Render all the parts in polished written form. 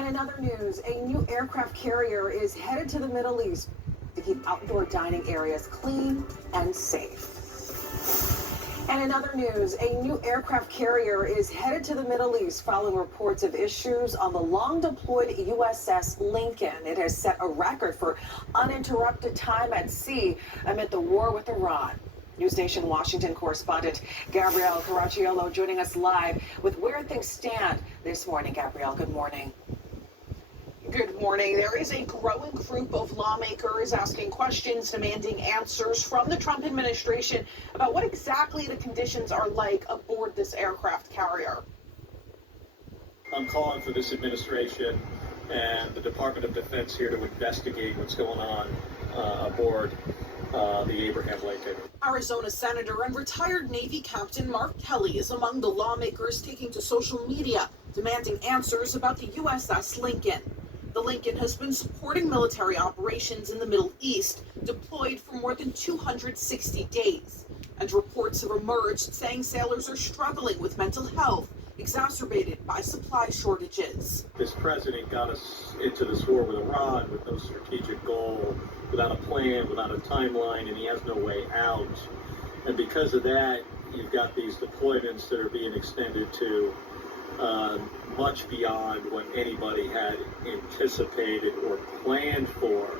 And in other news, a new aircraft carrier is headed to the Middle East to keep outdoor dining areas clean and safe. And in other news, a new aircraft carrier is headed to the Middle East following reports of issues on the long-deployed USS Lincoln. It has set a record for uninterrupted time at sea amid the war with Iran. News Nation Washington correspondent Gabrielle Caracciolo joining us live with where things stand this morning. Gabrielle, good morning. Good morning. There is a growing group of lawmakers asking questions, demanding answers from the Trump administration about what exactly the conditions are like aboard this aircraft carrier. I'm calling for this administration and the Department of Defense here to investigate what's going on aboard the Abraham Lincoln. Arizona Senator and retired Navy Captain Mark Kelly is among the lawmakers taking to social media, demanding answers about the USS Lincoln. The Lincoln has been supporting military operations in the Middle East, deployed for more than 260 days. And reports have emerged saying sailors are struggling with mental health, exacerbated by supply shortages. This president got us into this war with Iran with no strategic goal, without a plan, without a timeline, and he has no way out. And because of that, you've got these deployments that are being extended to much beyond what anybody had anticipated or planned for.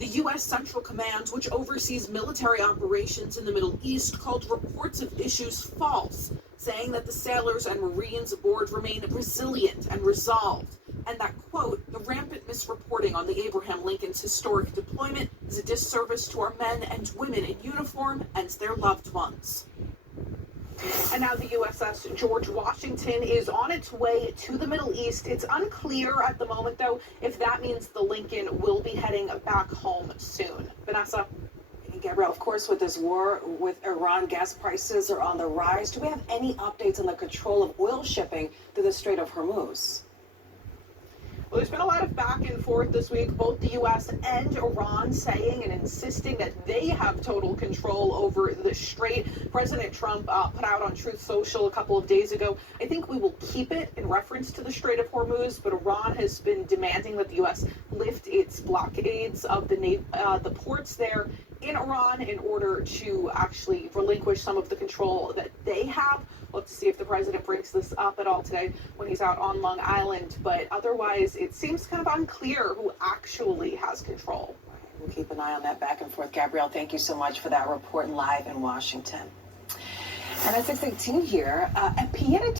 The U.S. Central Command, which oversees military operations in the Middle East, called reports of issues false, saying that the sailors and Marines aboard remain resilient and resolved, and that, quote, the rampant misreporting on the Abraham Lincoln's historic deployment is a disservice to our men and women in uniform and their loved ones. And now the USS George Washington is on its way to the Middle East. It's unclear at the moment, though, if that means the Lincoln will be heading back home soon. Vanessa? Gabrielle, of course, with this war with Iran, gas prices are on the rise. Do we have any updates on the control of oil shipping through the Strait of Hormuz? Well, there's been a lot of back and forth this week, both the U.S. and Iran saying and insisting that they have total control over the strait. President Trump put out on Truth Social a couple of days ago, I think we will keep it, in reference to the Strait of Hormuz, but Iran has been demanding that the U.S. lift its blockades of the ports there in Iran in order to actually relinquish some of the control that they have. We'll have to see if the president brings this up at all today when he's out on Long Island, but otherwise it seems kind of unclear who actually has control. We'll keep an eye on that back and forth. Gabrielle, thank you so much for that report live in Washington. And at 6:18 here, a piano